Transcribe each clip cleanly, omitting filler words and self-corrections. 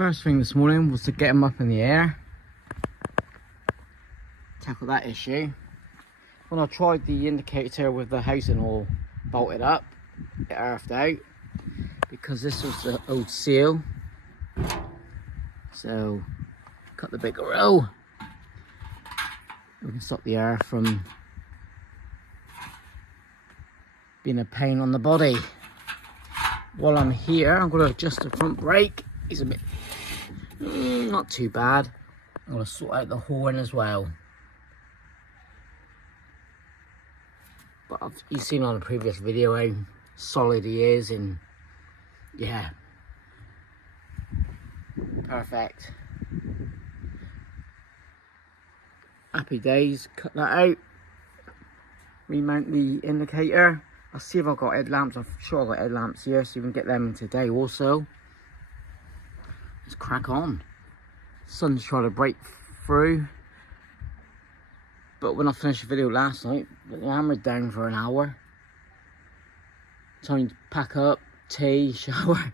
First thing this morning was to get them up in the air, tackle that issue. When I tried the indicator with the housing all bolted up, it earthed out because this was the old seal. So cut the bigger row. We can stop the air from being a pain on the body. While I'm here, I'm going to adjust the front brake. It's a bit not too bad. I'm going to sort out the horn as well. But you've seen on a previous video how solid he is, and yeah, perfect. Happy days. Cut that out. Remount the indicator. I'll see if I've got headlamps. I'm sure I've got headlamps here, so you can get them today also. Let's crack on. Sun's trying to break through. But when I finished the video last night, the hammered down for an hour. Time to pack up, tea, shower.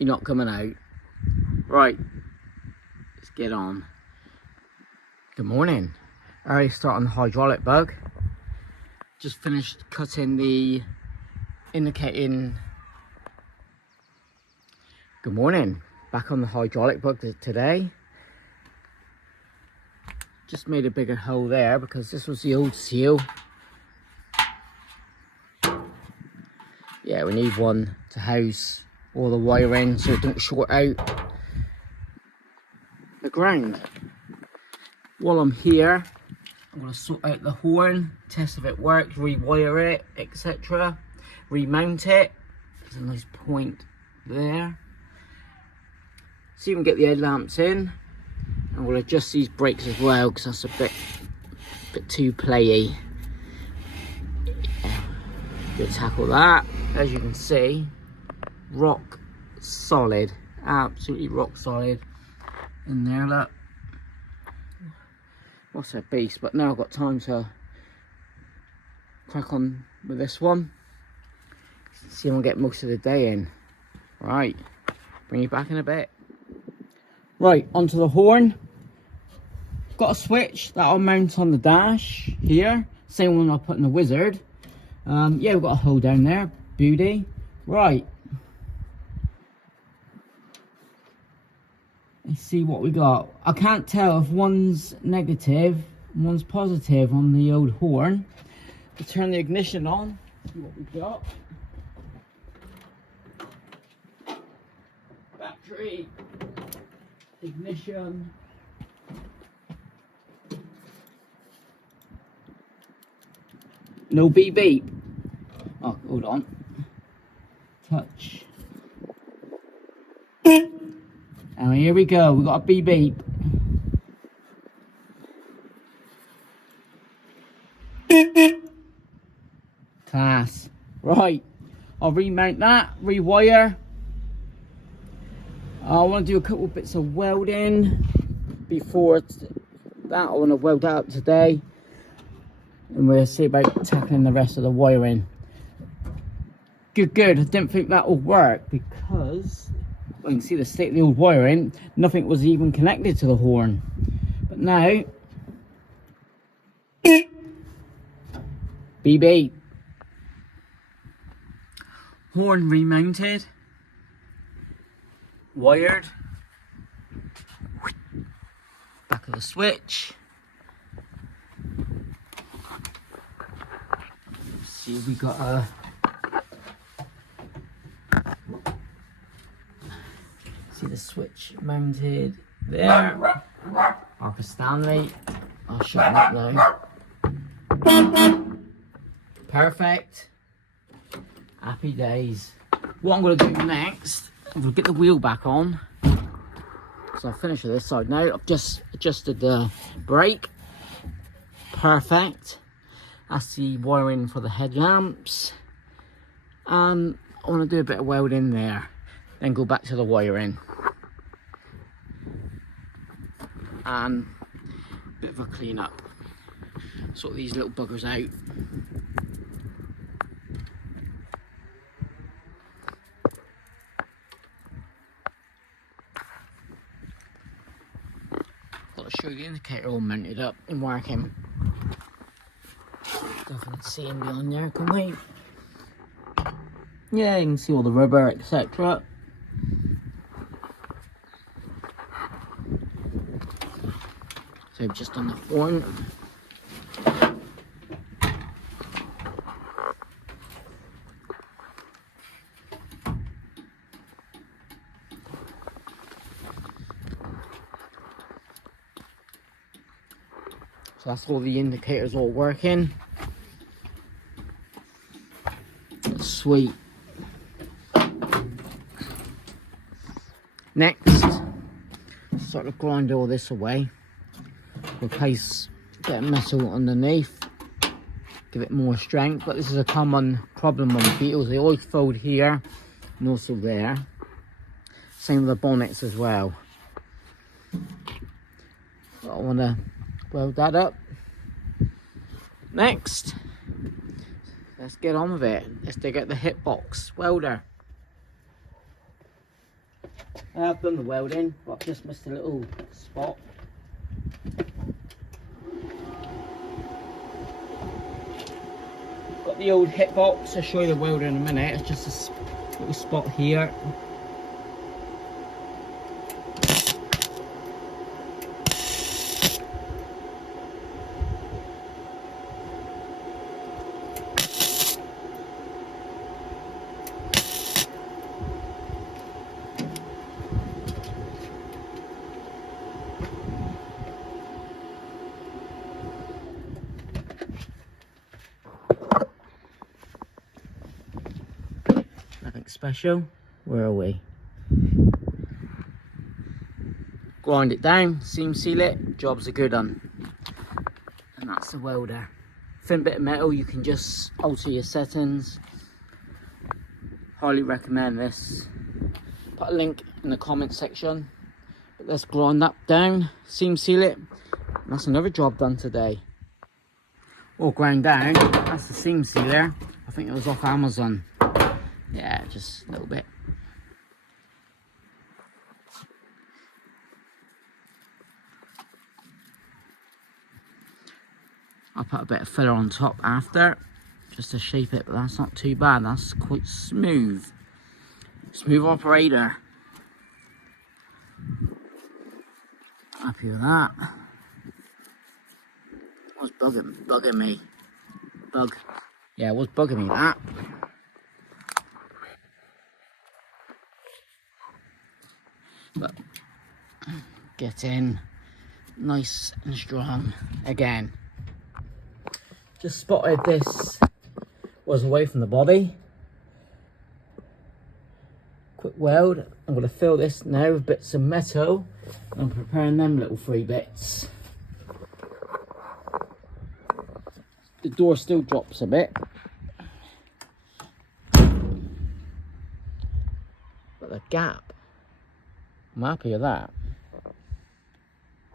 You're not coming out. Right, let's get on. Good morning. Early start on the hydraulic bug. Just finished cutting the indicating. Good morning. Back on the hydraulic bug today. Just made a bigger hole there because this was the old seal. Yeah, we need one to house all the wiring so it don't short out the ground. While I'm here, I'm going to sort out the horn, test if it works, rewire it, etc. Remount it. There's a nice point there. See if we can get the headlamps in. And we'll adjust these brakes as well because that's a bit too playy. Yeah. We'll tackle that. As you can see, rock solid, absolutely rock solid in there. Look, what's a beast? But now I've got time to crack on with this one. See if I'll get most of the day in. Right, bring you back in a bit. Right, onto the horn. Got a switch that I'll mount on the dash here. Same one I put in the Wizard. Yeah, we've got a hole down there. Beauty. Right. Let's see what we got. I can't tell if one's negative and one's positive on the old horn. We'll turn the ignition on. See what we got. Battery. Ignition. No beep beep. Oh, hold on. Touch. And here we go. We got a beep beep. Class. Right. I'll remount that. Rewire. I want to do a couple bits of welding before that. I want to weld out today, and we'll see about tackling the rest of the wiring. Good. I didn't think that would work because well, you can see the state of the old wiring. Nothing was even connected to the horn, but now BB horn remounted. Wired, back of the switch. See if we got a the switch mounted there. Parker Stanley. I'll shut that now. Perfect. Happy days. What I'm going to do next, we'll get the wheel back on. So I'll finish with this side now. I've just adjusted the brake. Perfect. That's the wiring for the headlamps. I want to do a bit of welding there. Then go back to the wiring. And a bit of a clean up. Sort these little buggers out. I'll show you the indicator all mounted up and working. Definitely see him beyond there, can we? Yeah, you can see all the rubber, etc. So just on the horn. So that's all the indicators all working. Sweet. Next, start to grind all this away. Replace a bit of metal underneath. Give it more strength. But this is a common problem on the beetles. They always fold here and also there. Same with the bonnets as well. But I want to weld that up. Next, let's get on with it. Let's dig out the hitbox welder. I've done the welding, but I've just missed a little spot. Got the old hitbox. I'll show you the welder in a minute. It's just a little spot here. Nothing special. Where are we? Grind it down, seam seal it, jobs are good on. And that's the welder. Thin bit of metal, you can just alter your settings. Highly recommend this. Put a link in the comment section. But let's grind that down, seam seal it. And that's another job done today. All ground down, that's the seam sealer. I think it was off Amazon. Yeah, just a little bit. I'll put a bit of filler on top after, just to shape it, but that's not too bad. That's quite smooth. Smooth operator. Happy with that. What's bugging me? Yeah, it was bugging me, that. But get in nice and strong again. Just spotted this was away from the body. Quick weld. I'm going to fill this now with bits of metal. I'm preparing them little 3 bits. The door still drops a bit, but the gap, I'm happy with that.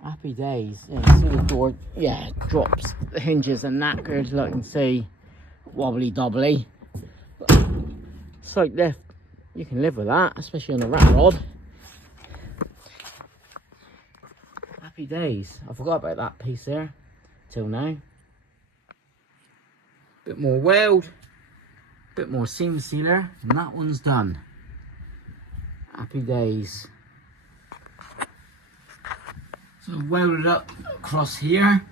Happy days. Yeah, you see the door, yeah, it drops. The hinges are knackered, like you can see, wobbly dobbly. Slight lift, you can live with that, especially on the rat rod. Happy days. I forgot about that piece there till now. Bit more weld, bit more seam sealer, and that one's done. Happy days. So welded up across here,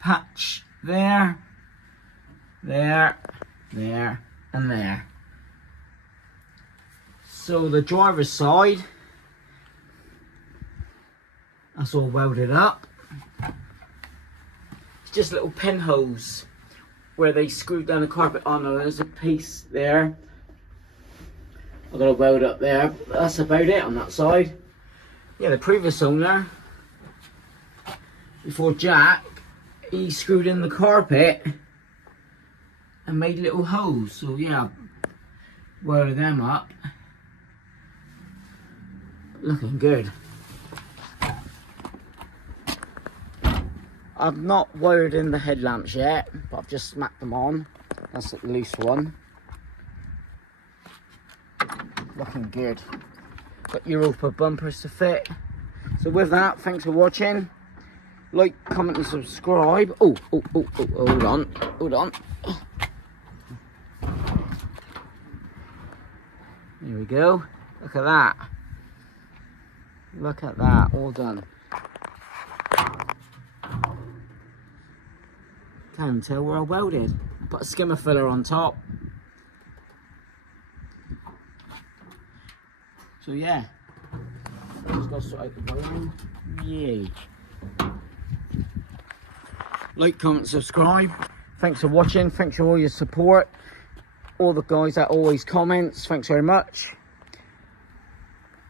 patch there, there, there, and there. So the driver's side, that's all welded up. It's just little pinholes where they screwed down the carpet. Oh no, there's a piece there. I've got to weld up there. That's about it on that side. Yeah, the previous owner, before Jack, he screwed in the carpet and made little holes. So yeah, welded them up. Looking good. I've not wired in the headlamps yet, but I've just smacked them on. That's the loose one. Looking good. Got Europa bumpers to fit. So with that, thanks for watching. Like, comment and subscribe. Oh, hold on. There we go. Look at that. Look at that, all done. Can't tell where I welded. Put a skimmer filler on top. So yeah, just gotta sort out the welding. Yay. Like, comment, subscribe. Thanks for watching. Thanks for all your support. All the guys that always comments, thanks very much.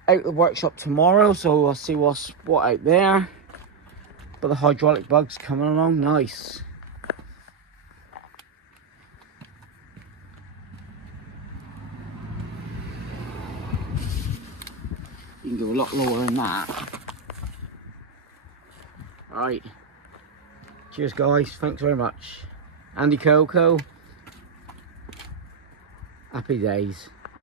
Out the workshop tomorrow, so I'll see what's what out there. But the hydraulic bug's coming along nice. You can go a lot lower than that. Alright. Cheers guys, thanks very much. Andy Coco. Happy days.